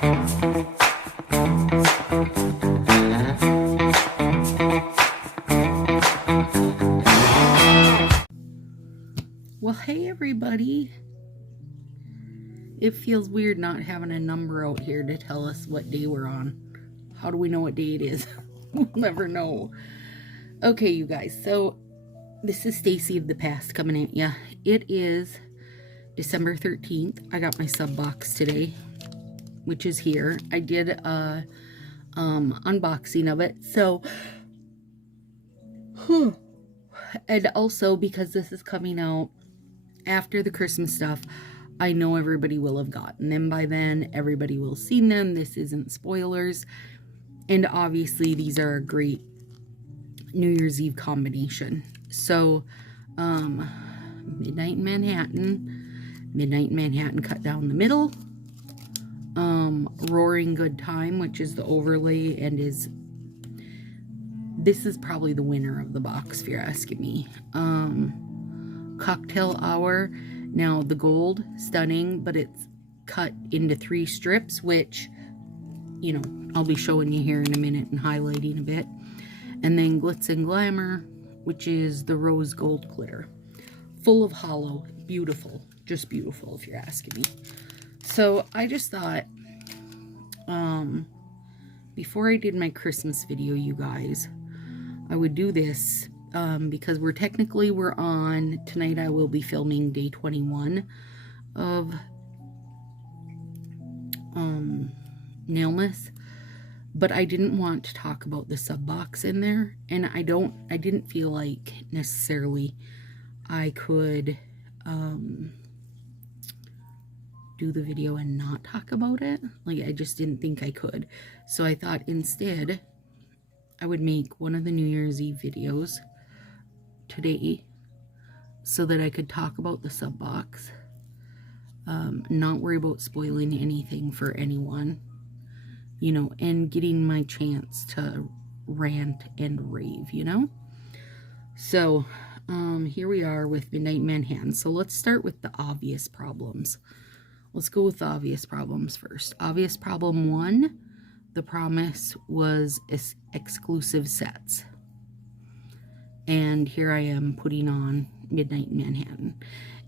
Well, hey everybody. It feels weird not having a number out here to tell us what day we're on. How do we know what day it is? We'll never know. Okay, you guys, so this is Stacy of the past coming at ya. It is December 13th. I got my sub box today, which is here. I did a unboxing of it, so and also because this is coming out after the Christmas stuff, I know everybody will have gotten them by then. Everybody will have seen them. This isn't spoilers. And obviously these are a great New Year's Eve combination. So, Midnight in Manhattan cut down the middle. Roaring Good Time, which is the overlay and this is probably the winner of the box if you're asking me. Cocktail Hour. Now the gold, stunning, but it's cut into 3 strips, which, you know, I'll be showing you here in a minute and highlighting a bit. And then Glitz and Glamour, which is the rose gold glitter. Full of hollow, beautiful, just beautiful if you're asking me. So I just thought, before I did my Christmas video, you guys, I would do this because we're on, tonight I will be filming day 21 of Nailmas, but I didn't want to talk about the sub box in there, and I didn't feel like necessarily I could do the video and not talk about it. Like, I just didn't think I could. So I thought instead I would make one of the New Year's Eve videos today so that I could talk about the sub box, not worry about spoiling anything for anyone, you know, and getting my chance to rant and rave, you know. So here we are with Midnight in Manhattan. So let's start with the obvious problems. Let's go with the obvious problems first. Obvious problem 1, the promise was exclusive sets. And here I am putting on Midnight in Manhattan.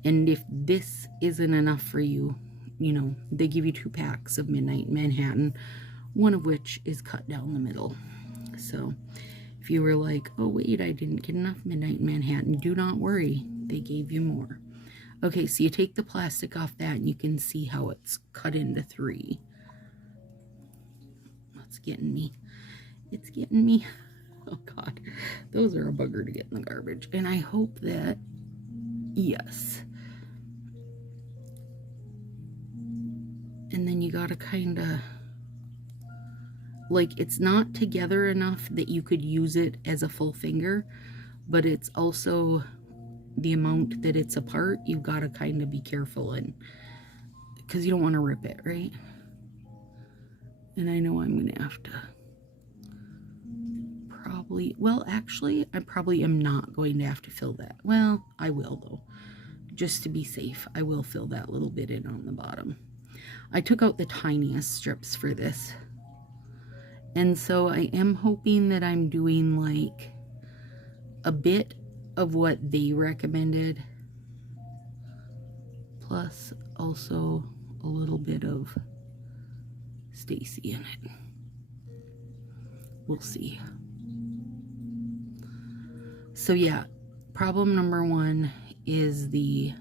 And if this isn't enough for you, you know, they give you 2 packs of Midnight in Manhattan, one of which is cut down the middle. So if you were like, oh wait, I didn't get enough Midnight in Manhattan, do not worry, they gave you more. Okay, so you take the plastic off that and you can see how it's cut into 3. It's getting me. It's getting me. Oh God, those are a bugger to get in the garbage. And I hope that, yes. And then you gotta kind of, like, it's not together enough that you could use it as a full finger, but it's also the amount that it's apart. You've got to kind of be careful, and because you don't want to rip it, right? And I know I'm gonna have to probably, well, actually I probably am not going to have to fill that. Well, I will though, just to be safe. I will fill that little bit in on the bottom. I took out the tiniest strips for this, and so I am hoping that I'm doing like a bit of what they recommended, plus also a little bit of Stacy in it. We'll see. So yeah, problem number 1 is the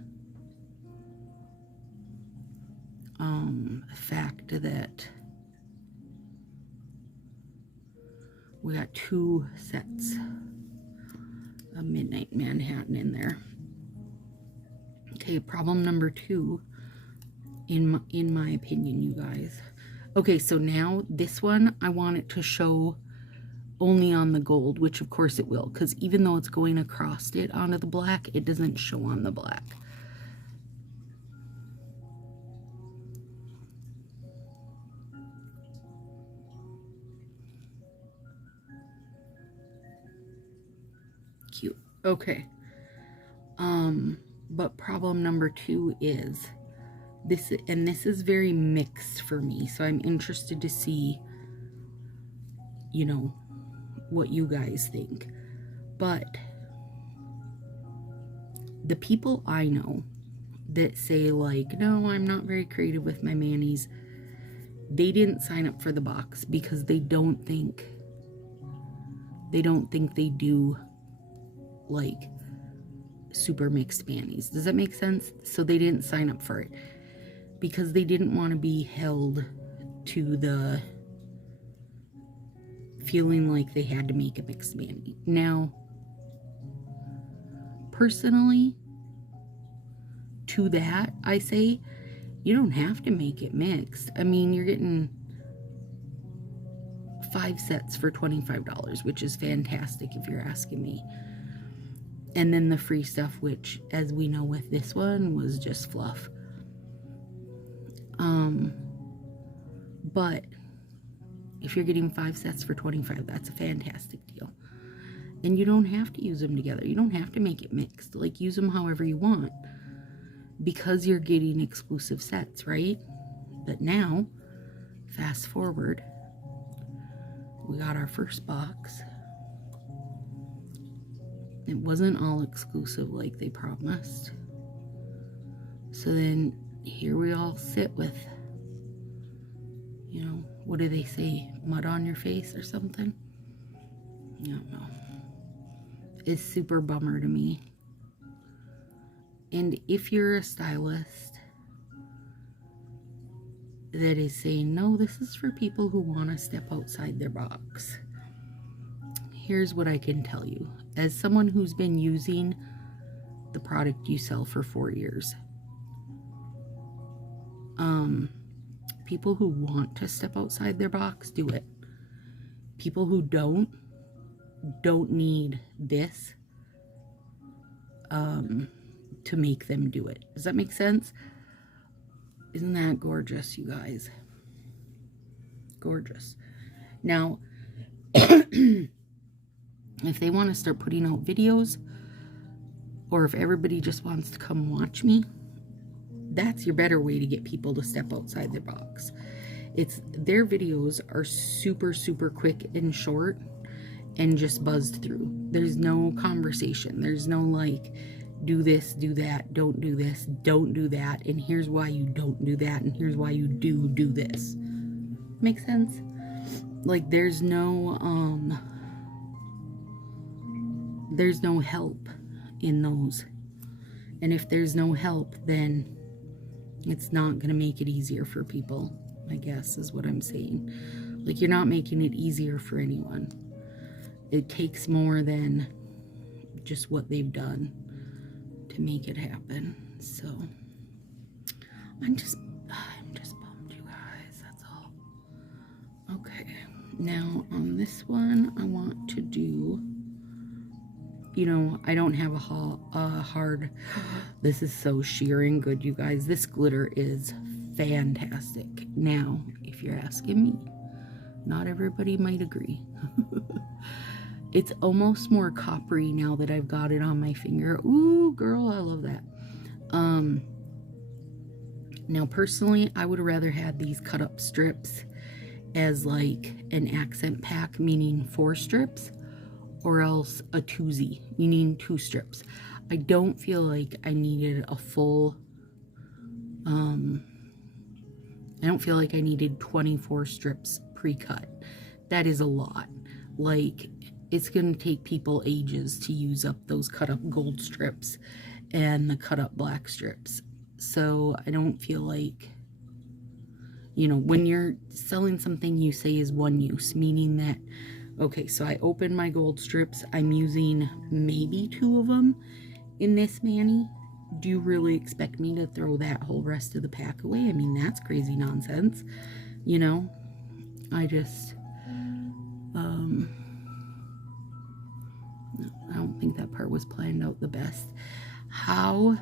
fact that we got 2 sets of Midnight Manhattan in there. Okay, problem number 2, in my opinion, you guys. Okay, so now this one, I want it to show only on the gold, which of course it will, because even though it's going across it onto the black, it doesn't show on the black. Cute. Okay. But problem number 2 is this is very mixed for me, so I'm interested to see, you know, what you guys think. But the people I know that say like, no, I'm not very creative with my manis, they didn't sign up for the box because they don't think they do like super mixed manis. Does that make sense? So they didn't sign up for it because they didn't want to be held to the feeling like they had to make a mixed mani. Now, personally, to that, I say, you don't have to make it mixed. I mean, you're getting 5 sets for $25, which is fantastic if you're asking me. And then the free stuff, which, as we know with this one, was just fluff. But if you're getting 5 sets for $25, that's a fantastic deal. And you don't have to use them together. You don't have to make it mixed. Like, use them however you want, because you're getting exclusive sets, right? But now, fast forward, we got our first box. It wasn't all exclusive like they promised. So then here we all sit with, you know, what do they say? Mud on your face or something? I don't know. It's super bummer to me. And if you're a stylist that is saying, no, this is for people who want to step outside their box, here's what I can tell you. As someone who's been using the product you sell for 4 years, people who want to step outside their box, do it. People who don't need this to make them do it. Does that make sense? Isn't that gorgeous, you guys? Gorgeous. Now, if they want to start putting out videos, or if everybody just wants to come watch me, that's your better way to get people to step outside their box. Their videos are super, super quick and short and just buzzed through. There's no conversation. There's no like, do this, do that, don't do this, don't do that, and here's why you don't do that, and here's why you do this. Make sense? Like, there's no help in those. And if there's no help, then it's not going to make it easier for people, I guess is what I'm saying. Like, you're not making it easier for anyone. It takes more than just what they've done to make it happen. So I'm just bummed, you guys, that's all. Okay, now on this one I want to do, you know, I don't have a hard, this is so shearing good, you guys. This glitter is fantastic. Now, if you're asking me, not everybody might agree. It's almost more coppery now that I've got it on my finger. Ooh, girl, I love that. Now, personally, I would have rather had these cut up strips as like an accent pack, meaning 4 strips, or else a 2Z, meaning 2 strips. I don't feel like I needed a full, I don't feel like I needed 24 strips pre-cut. That is a lot. Like, it's going to take people ages to use up those cut up gold strips and the cut up black strips. So I don't feel like, you know, when you're selling something you say is one use, meaning that, okay, so I open my gold strips, I'm using maybe 2 of them in this mani. Do you really expect me to throw that whole rest of the pack away? I mean, that's crazy nonsense, you know? I just, I don't think that part was planned out the best. How,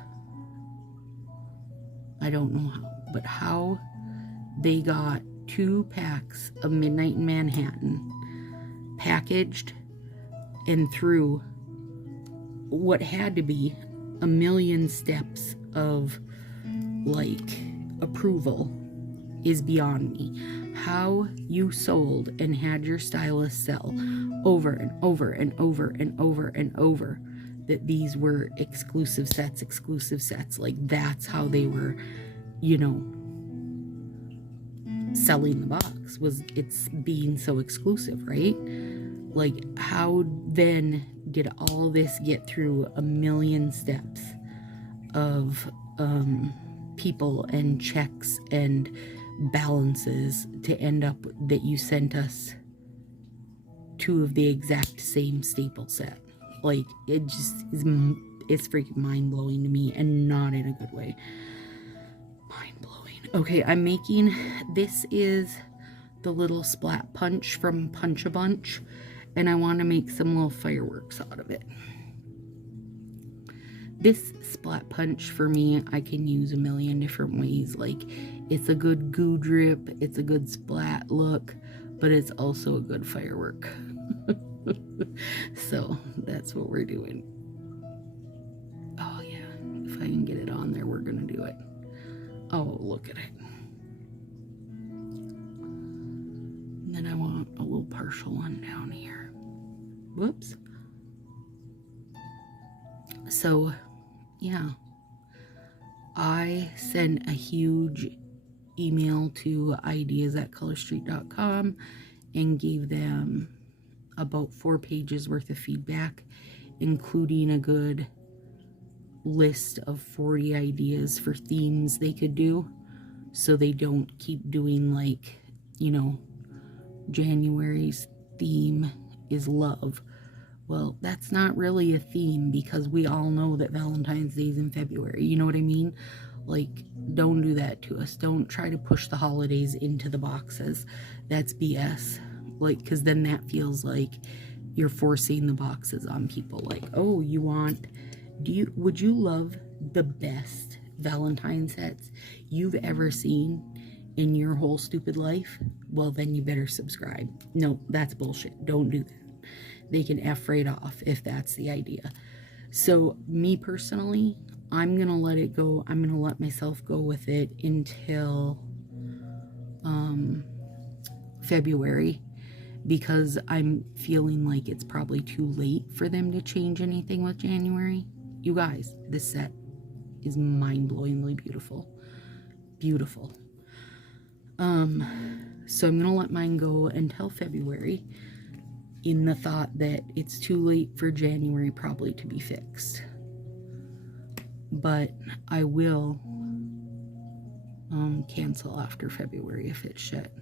I don't know how, but how they got 2 packs of Midnight in Manhattan packaged and through what had to be a million steps of like approval is beyond me. How you sold and had your stylist sell over and over and over and over and over that these were exclusive sets. Like, that's how they were, you know, selling the box, was it's being so exclusive, right? Like, how then did all this get through a million steps of people and checks and balances to end up that you sent us 2 of the exact same staple set? Like, it just is, it's freaking mind-blowing to me, and not in a good way. Mind-blowing. Okay, I'm making, this is the little splat punch from Punch-a-Bunch, and I want to make some little fireworks out of it. This splat punch, for me, I can use a million different ways. Like, it's a good goo drip, it's a good splat look, but it's also a good firework. So that's what we're doing. Oh yeah, if I can get it on there, we're gonna do it. Oh, look at it. And then I want a little partial one down here. Whoops. So yeah, I sent a huge email to ideas@colorstreet.com and gave them about 4 pages worth of feedback, including a good list of 40 ideas for themes they could do, so they don't keep doing, like, you know, January's theme is love. Well, that's not really a theme, because we all know that Valentine's Day is in February. You know what I mean? Like, don't do that to us. Don't try to push the holidays into the boxes. That's BS. Like, because then that feels like you're forcing the boxes on people. Like, oh, you want, would you love the best Valentine sets you've ever seen in your whole stupid life? Well, then you better subscribe. No, that's bullshit. Don't do that. They can F right off if that's the idea. So me personally, I'm going to let it go. I'm going to let myself go with it until February, because I'm feeling like it's probably too late for them to change anything with January. You guys, this set is mind-blowingly beautiful. Beautiful. So I'm going to let mine go until February, in the thought that it's too late for January probably to be fixed. But I will cancel after February if it's shit.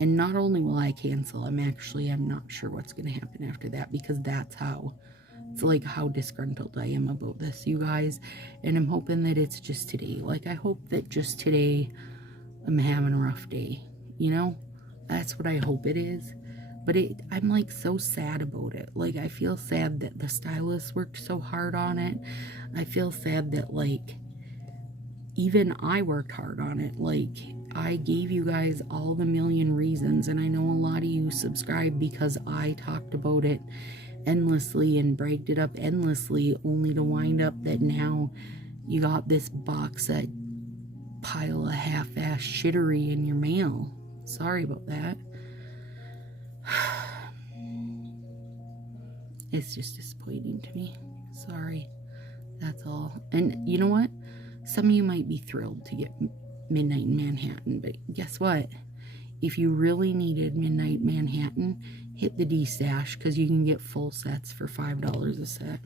And not only will I cancel, I'm not sure what's going to happen after that, because that's how, it's like how disgruntled I am about this, you guys. And I'm hoping that it's just today. Like, I hope that just today I'm having a rough day, you know? That's what I hope it is. But I'm like so sad about it. Like, I feel sad that the stylist worked so hard on it. I feel sad that, like, even I worked hard on it. Like, I gave you guys all the million reasons, and I know a lot of you subscribed because I talked about it endlessly and bragged it up endlessly, only to wind up that now you got this box set pile of half-ass shittery in your mail. Sorry about that. It's just disappointing to me. Sorry. That's all. And you know what? Some of you might be thrilled to get Midnight in Manhattan, but guess what? If you really needed Midnight Manhattan, hit the D-Stash, because you can get full sets for $5 a set.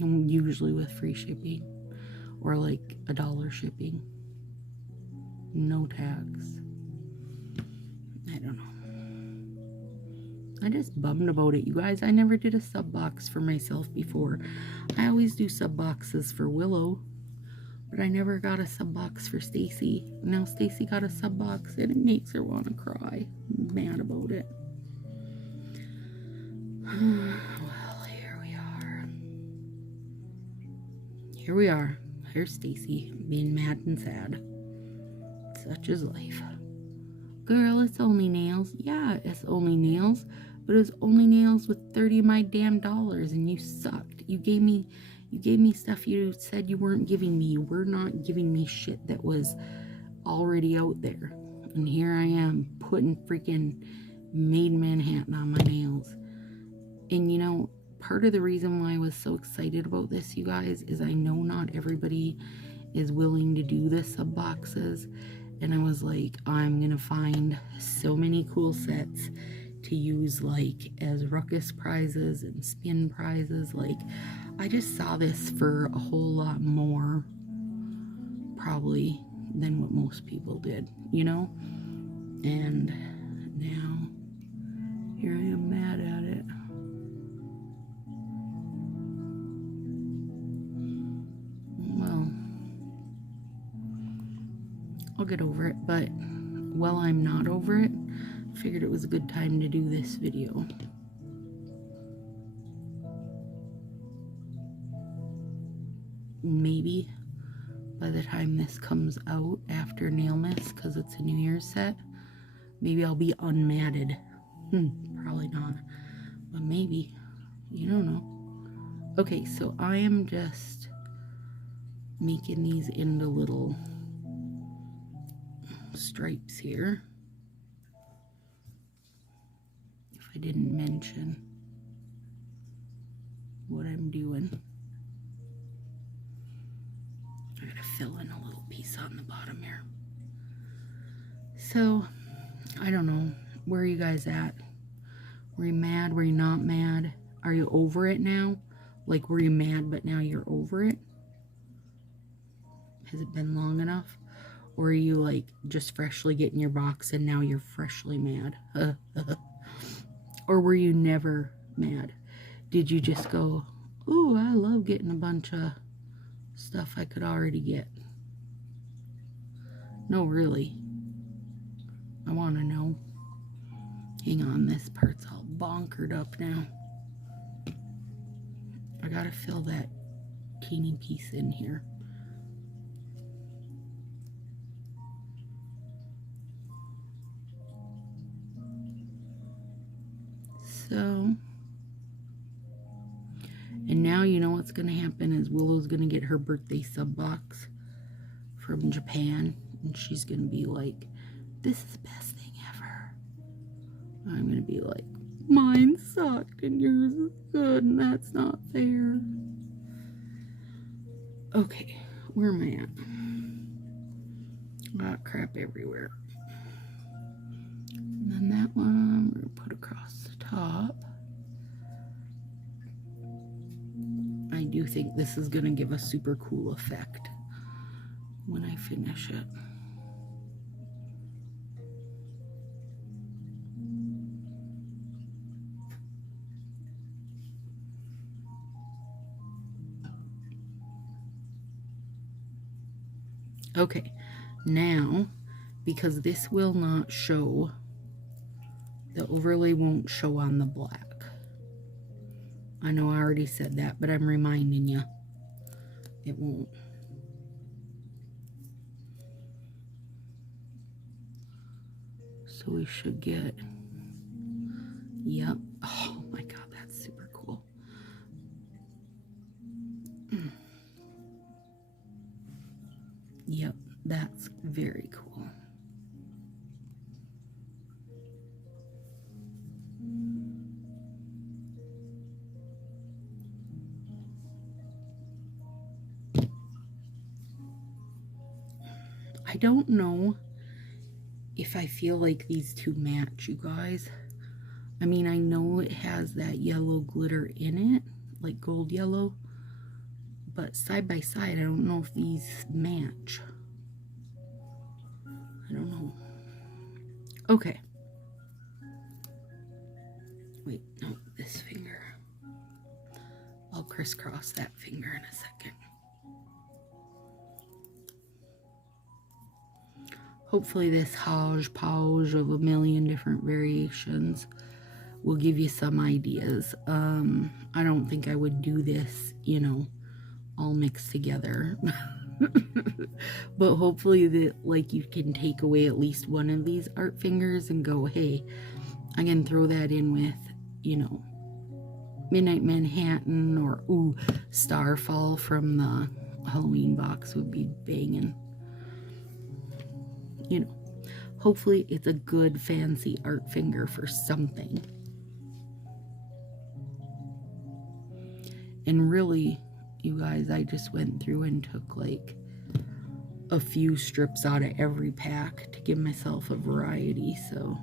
And usually with free shipping, or like $1 shipping. No tax. I don't know. I just bummed about it, you guys. I never did a sub box for myself before. I always do sub boxes for Willow, but I never got a sub box for Stacy. Now Stacy got a sub box, and it makes her want to cry. I'm mad about it. Well, here we are. Here we are. Here's Stacy being mad and sad. Such is life. Girl, it's only nails. Yeah, it's only nails. But it was only nails with 30 of my damn dollars, and you sucked. You gave me You gave me stuff you said you weren't giving me. You were not giving me shit that was already out there. And here I am putting freaking Made Manhattan on my nails. And you know, part of the reason why I was so excited about this, you guys, is I know not everybody is willing to do the sub boxes. And I was like, I'm gonna find so many cool sets to use like as ruckus prizes and spin prizes. Like, I just saw this for a whole lot more probably than what most people did, you know? And now here I am mad at it. Well, I'll get over it, but while I'm not over it, I figured it was a good time to do this video. Maybe by the time this comes out after Nailmas, because it's a New Year's set, maybe I'll be unmatted. Probably not, but maybe. You don't know. Okay, so I am just making these into little stripes here. If I didn't mention what I'm doing, I'm gonna fill in a little piece on the bottom here. So I don't know, where are you guys at? Were you mad? Were you not mad? Are you over it now? Like, were you mad but now you're over it? Has it been long enough? Or are you like just freshly getting your box and now you're freshly mad? Or were you never mad? Did you just go, ooh, I love getting a bunch of stuff I could already get? No, really. I want to know. Hang on, this part's all bonkered up now. I gotta fill that teeny piece in here. So, and now you know what's gonna happen is Willow's gonna get her birthday sub box from Japan, and she's gonna be like, this is the best thing ever. I'm gonna be like, mine sucked and yours is good, and that's not fair. Okay, where am I at? Got crap everywhere. And then that one we're gonna put across the top. I do think this is gonna give a super cool effect when I finish it. Okay, now, because this will not show, the overlay won't show on the black. I know I already said that, but I'm reminding you, it won't. So we should get, yep. Oh my God, that's super cool. Yep, that's very cool. I don't know if I feel like these two match, you guys. I mean, I know it has that yellow glitter in it, like gold yellow, but side by side, I don't know if these match. I don't know. Okay. Wait, no, this finger. I'll crisscross that finger in a second. Hopefully this hodgepodge of a million different variations will give you some ideas. I don't think I would do this, you know, all mixed together. But hopefully that, like, you can take away at least one of these art fingers and go, hey, I can throw that in with, you know, Midnight Manhattan or, ooh, Starfall from the Halloween box would be banging. You know, hopefully it's a good fancy art finger for something. And really, you guys, I just went through and took like a few strips out of every pack to give myself a variety, so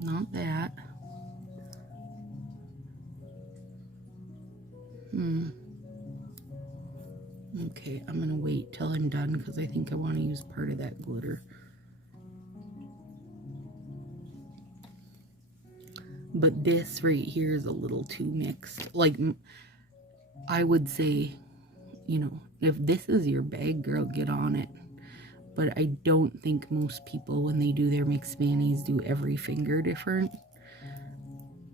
not that. Okay, I'm gonna wait till I'm done because I think I want to use part of that glitter. But this right here is a little too mixed. Like, I would say, you know, if this is your bag, girl, get on it. But I don't think most people, when they do their mixed manis, do every finger different.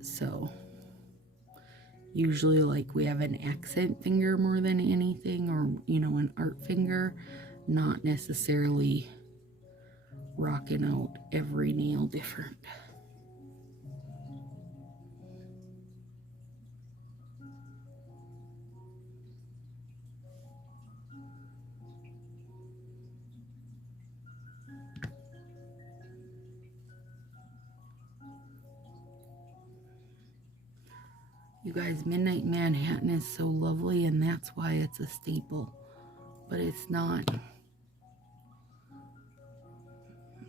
So usually, like, we have an accent finger more than anything, or, you know, an art finger, not necessarily rocking out every nail different. You guys, Midnight Manhattan is so lovely, and that's why it's a staple. But it's not.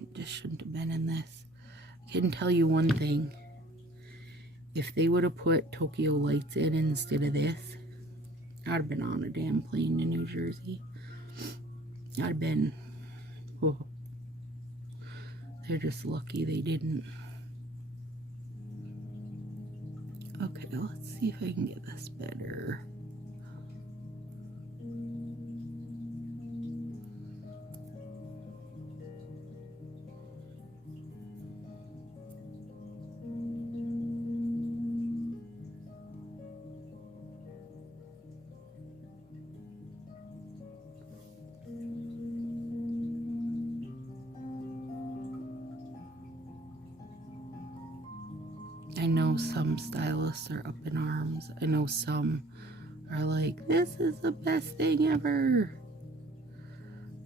It just shouldn't have been in this. I can tell you one thing. If they would have put Tokyo Lights in instead of this, I'd have been on a damn plane to New Jersey. I'd have been... Oh, they're just lucky they didn't. Okay, let's see if I can get this better. I know some stylists are up in arms. I know some are like, this is the best thing ever.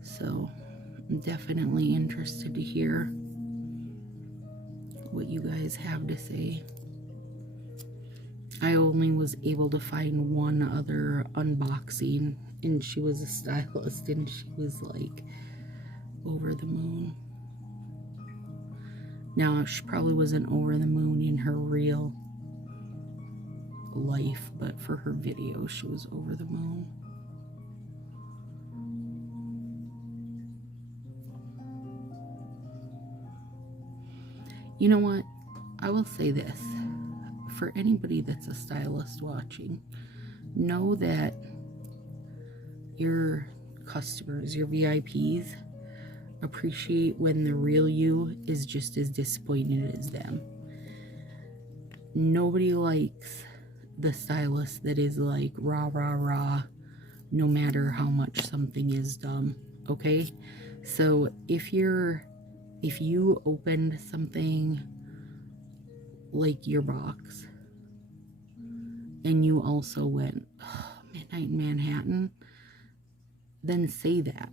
So I'm definitely interested to hear what you guys have to say. I only was able to find one other unboxing, and she was a stylist, and she was like over the moon. Now, she probably wasn't over the moon in her real life, but for her video, she was over the moon. You know what? I will say this. For anybody that's a stylist watching, know that your customers, your VIPs, appreciate when the real you is just as disappointed as them. Nobody likes the stylist that is like rah rah rah no matter how much something is dumb. Okay, so if you opened something like your box and you also went, oh, Midnight Manhattan, then say that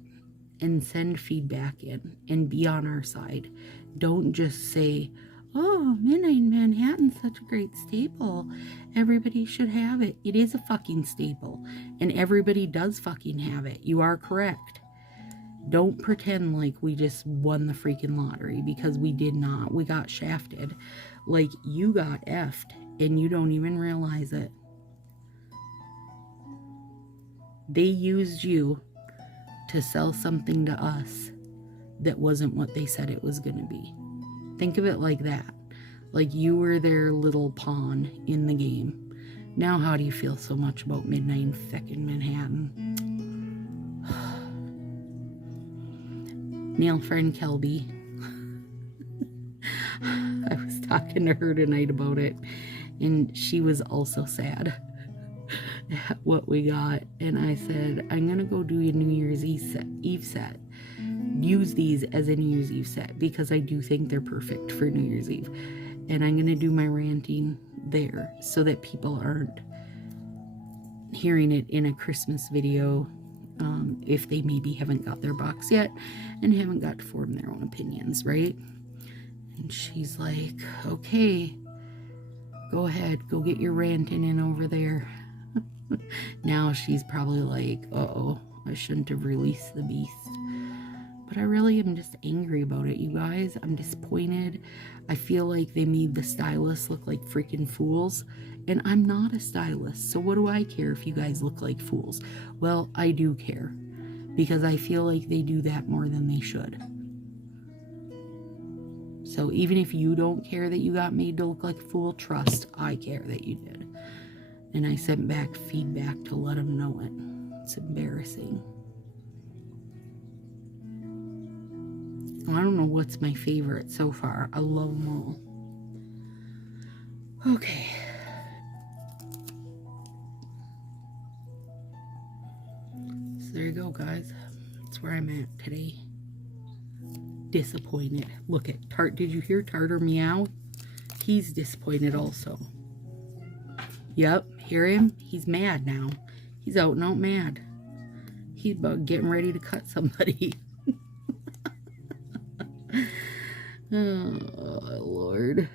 and send feedback in and be on our side. Don't just say, oh, Midnight Manhattan's such a great staple, everybody should have it. It is a fucking staple, and everybody does fucking have it. You are correct. Don't pretend like we just won the freaking lottery, because we did not. We got shafted. Like, you got effed and you don't even realize it. They used you to sell something to us that wasn't what they said it was going to be. Think of it like that. Like you were their little pawn in the game. Now how do you feel so much about Midnight feckin' Manhattan? Nail friend Kelby. I was talking to her tonight about it, and she was also sad at what we got. And I said, I'm gonna go do a New Year's Eve set. Use these as a New Year's Eve set, because I do think they're perfect for New Year's Eve. And I'm gonna do my ranting there so that people aren't hearing it in a Christmas video if they maybe haven't got their box yet and haven't got to form their own opinions, right? And she's like, okay, go ahead, go get your ranting in over there. Now she's probably like, uh-oh, I shouldn't have released the beast. But I really am just angry about it, you guys. I'm disappointed. I feel like they made the stylists look like freaking fools. And I'm not a stylist, so what do I care if you guys look like fools? Well, I do care. Because I feel like they do that more than they should. So even if you don't care that you got made to look like a fool, trust, I care that you did. And I sent back feedback to let them know it. It's embarrassing. I don't know what's my favorite so far. I love them all. Okay. So there you go, guys. That's where I'm at today. Disappointed. Look at Tart. Did you hear Tartar meow? He's disappointed also. Yep, hear him? He's mad now. He's out and out mad. He's about getting ready to cut somebody. Oh, Lord.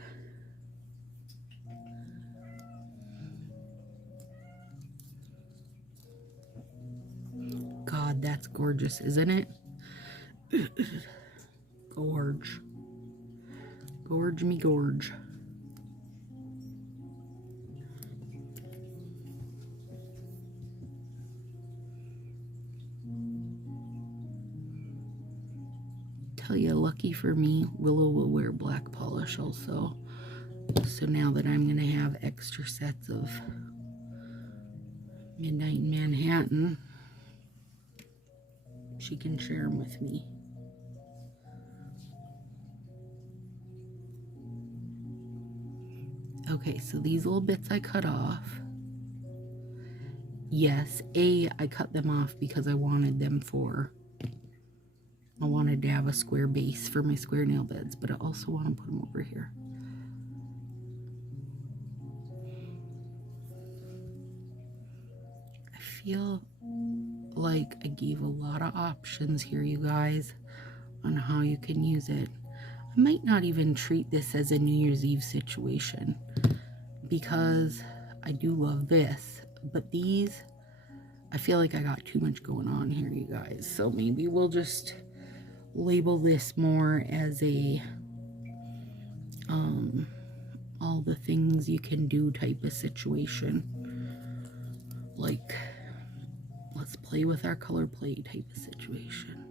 God, that's gorgeous, isn't it? Gorge. Gorge me gorge. Tell you, lucky for me, Willow will wear black polish also. So now that I'm going to have extra sets of Midnight in Manhattan, she can share them with me. Okay, so these little bits I cut off. Yes, I cut them off because I wanted them for... I wanted to have a square base for my square nail beds, but I also want to put them over here. I feel like I gave a lot of options here, you guys, on how you can use it. I might not even treat this as a New Year's Eve situation because I do love this, but these, I feel like I got too much going on here, you guys. So maybe we'll just label this more as a all the things you can do type of situation. Like, let's play with our color play type of situation.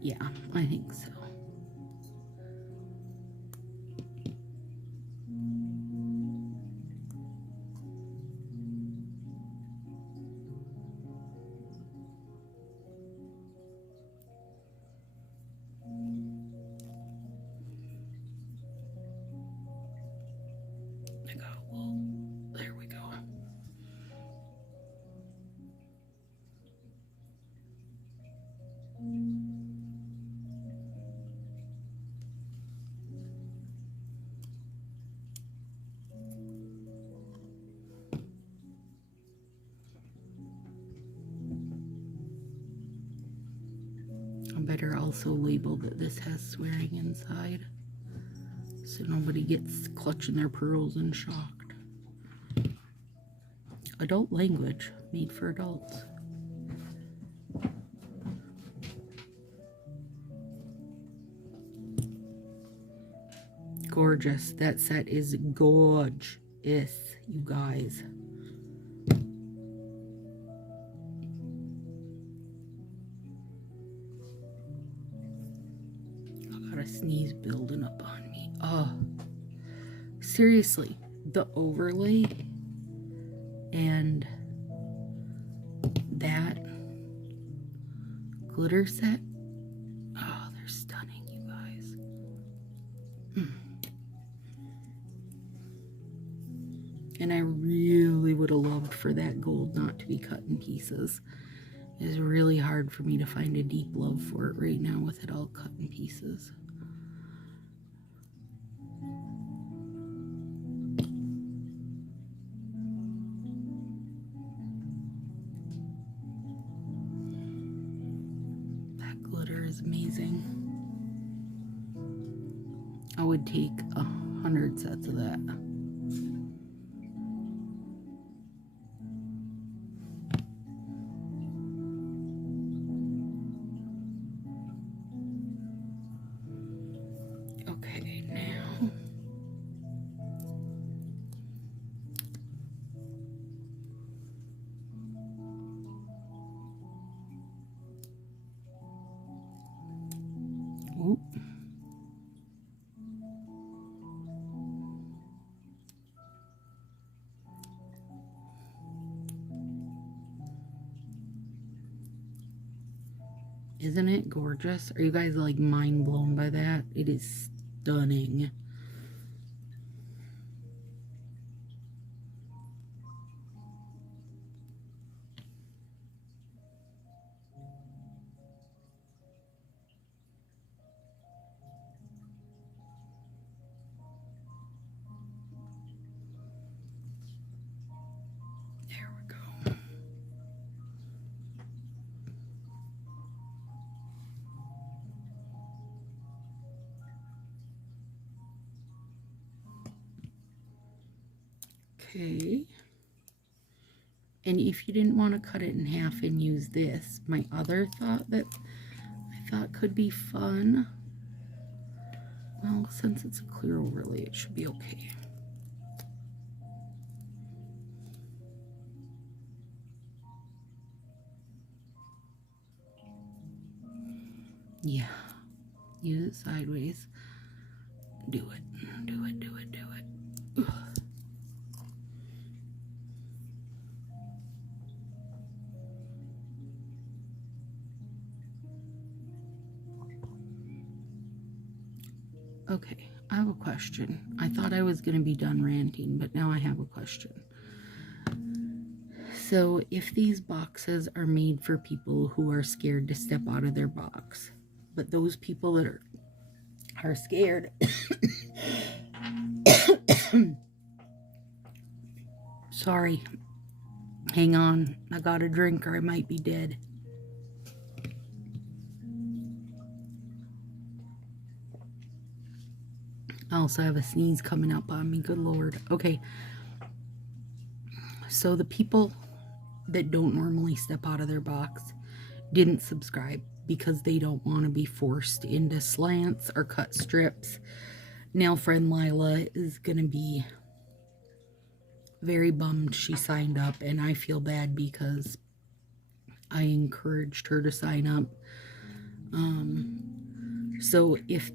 Yeah, I think so. There we go. I better also label that this has swearing inside, so nobody gets clutching their pearls and shocked. Adult language, made for adults. Gorgeous. That set is gorgeous, you guys. I got a sneeze building up on me. Oh, seriously, the overlay and that glitter set, oh, they're stunning, you guys. And I really would have loved for that gold not to be cut in pieces. It's really hard for me to find a deep love for it right now with it all cut in pieces. is amazing. I would take 100 sets of that. Okay, now oop. Isn't it gorgeous? Are you guys like mind blown by that? It is stunning. There we go. Okay. And if you didn't want to cut it in half and use this, my other thought that I thought could be fun, well, since it's a clear overlay, it should be okay. Yeah, use it sideways. Do it, do it, do it, do it. Ugh. Okay, I have a question. I thought I was going to be done ranting, but now I have a question. So, if these boxes are made for people who are scared to step out of their box, but those people that are scared sorry, hang on, I got a drink or I might be dead. I also have a sneeze coming up on me, good lord. Okay, so the people that don't normally step out of their box didn't subscribe because they don't want to be forced into slants or cut strips. Nail friend Lila is gonna be very bummed she signed up, and I feel bad because I encouraged her to sign up. So if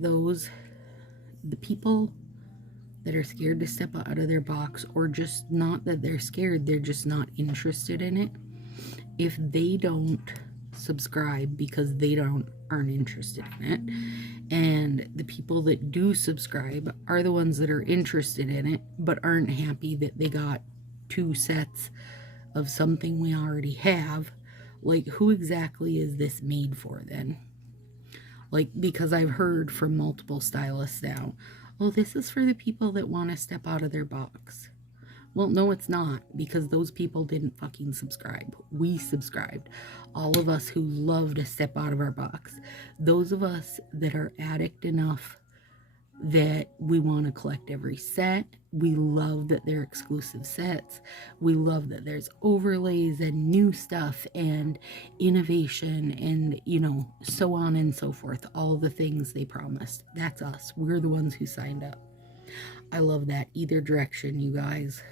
the people that are scared to step out of their box, or just not that they're scared, they're just not interested in it, if they don't subscribe because they aren't interested in it, and the people that do subscribe are the ones that are interested in it but aren't happy that they got 2 sets of something we already have, like, who exactly is this made for then? Like, because I've heard from multiple stylists now, oh, this is for the people that want to step out of their box. Well, no, it's not, because those people didn't fucking subscribe. We subscribed. All of us who love to step out of our box. Those of us that are addict enough that we want to collect every set. We love that they're exclusive sets. We love that there's overlays and new stuff and innovation and, you know, so on and so forth. All the things they promised. That's us. We're the ones who signed up. I love that. Either direction, you guys.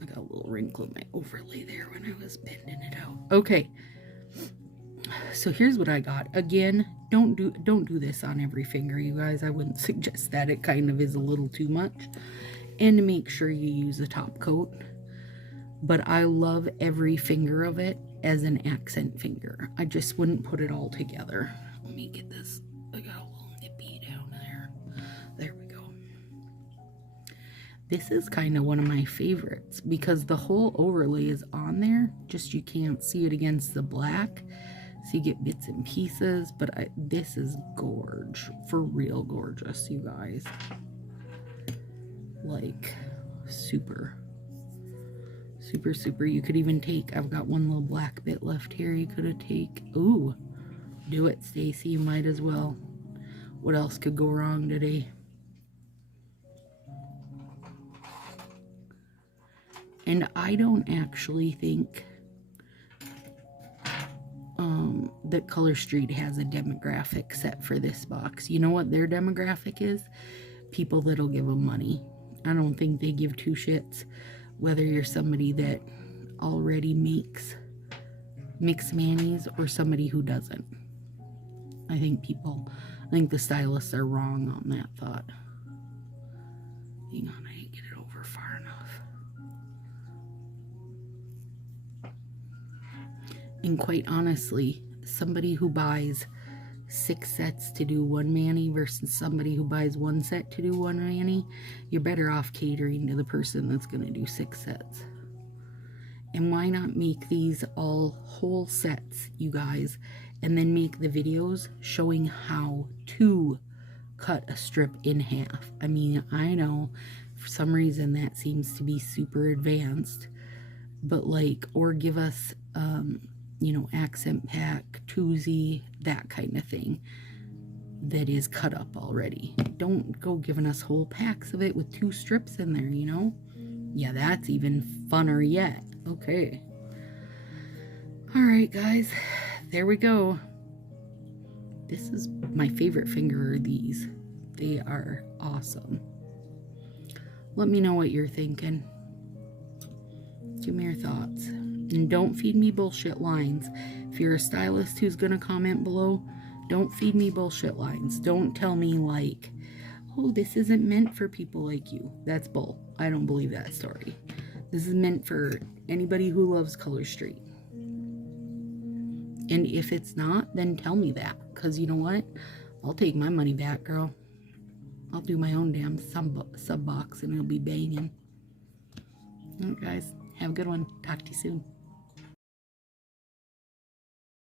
I got a little wrinkle in my overlay there when I was bending it out. Okay. So here's what I got. Again, don't do this on every finger, you guys. I wouldn't suggest that. It kind of is a little too much. And to make sure you use a top coat. But I love every finger of it as an accent finger. I just wouldn't put it all together. Let me get this. I got a little nippy down there. There we go. This is kind of one of my favorites because the whole overlay is on there. Just you can't see it against the black. So you get bits and pieces, but this is gorge, for real gorgeous, you guys. Like, super, super. You could even take, I've got one little black bit left here, you could have take, ooh, Do it, Stacy. You might as well. What else could go wrong today? And I don't actually think that Color Street has a demographic set for this box. You know what their demographic is? People that'll give them money. I don't think they give two shits whether you're somebody that already makes mixed manis or somebody who doesn't. I think the stylists are wrong on that thought. Hang on, I didn't get it over far enough. And quite honestly, somebody who buys 6 sets to do one mani versus somebody who buys 1 set to do one mani, you're better off catering to the person that's going to do 6 sets. And why not make these all whole sets, you guys, and then make the videos showing how to cut a strip in half. I mean, I know for some reason that seems to be super advanced, but like, or give us, you know, accent pack, twosie, that kind of thing that is cut up already. Don't go giving us whole packs of it with 2 strips in there, you know? Yeah, that's even funner yet. Okay. All right, guys, there we go. This is my favorite finger are these. They are awesome. Let me know what you're thinking. Give me your thoughts. And don't feed me bullshit lines. If you're a stylist who's going to comment below, don't feed me bullshit lines. Don't tell me like, oh, this isn't meant for people like you. That's bull. I don't believe that story. This is meant for anybody who loves Color Street. And if it's not, then tell me that. Because you know what? I'll take my money back, girl. I'll do my own damn sub box and it'll be banging. Alright, guys. Have a good one. Talk to you soon.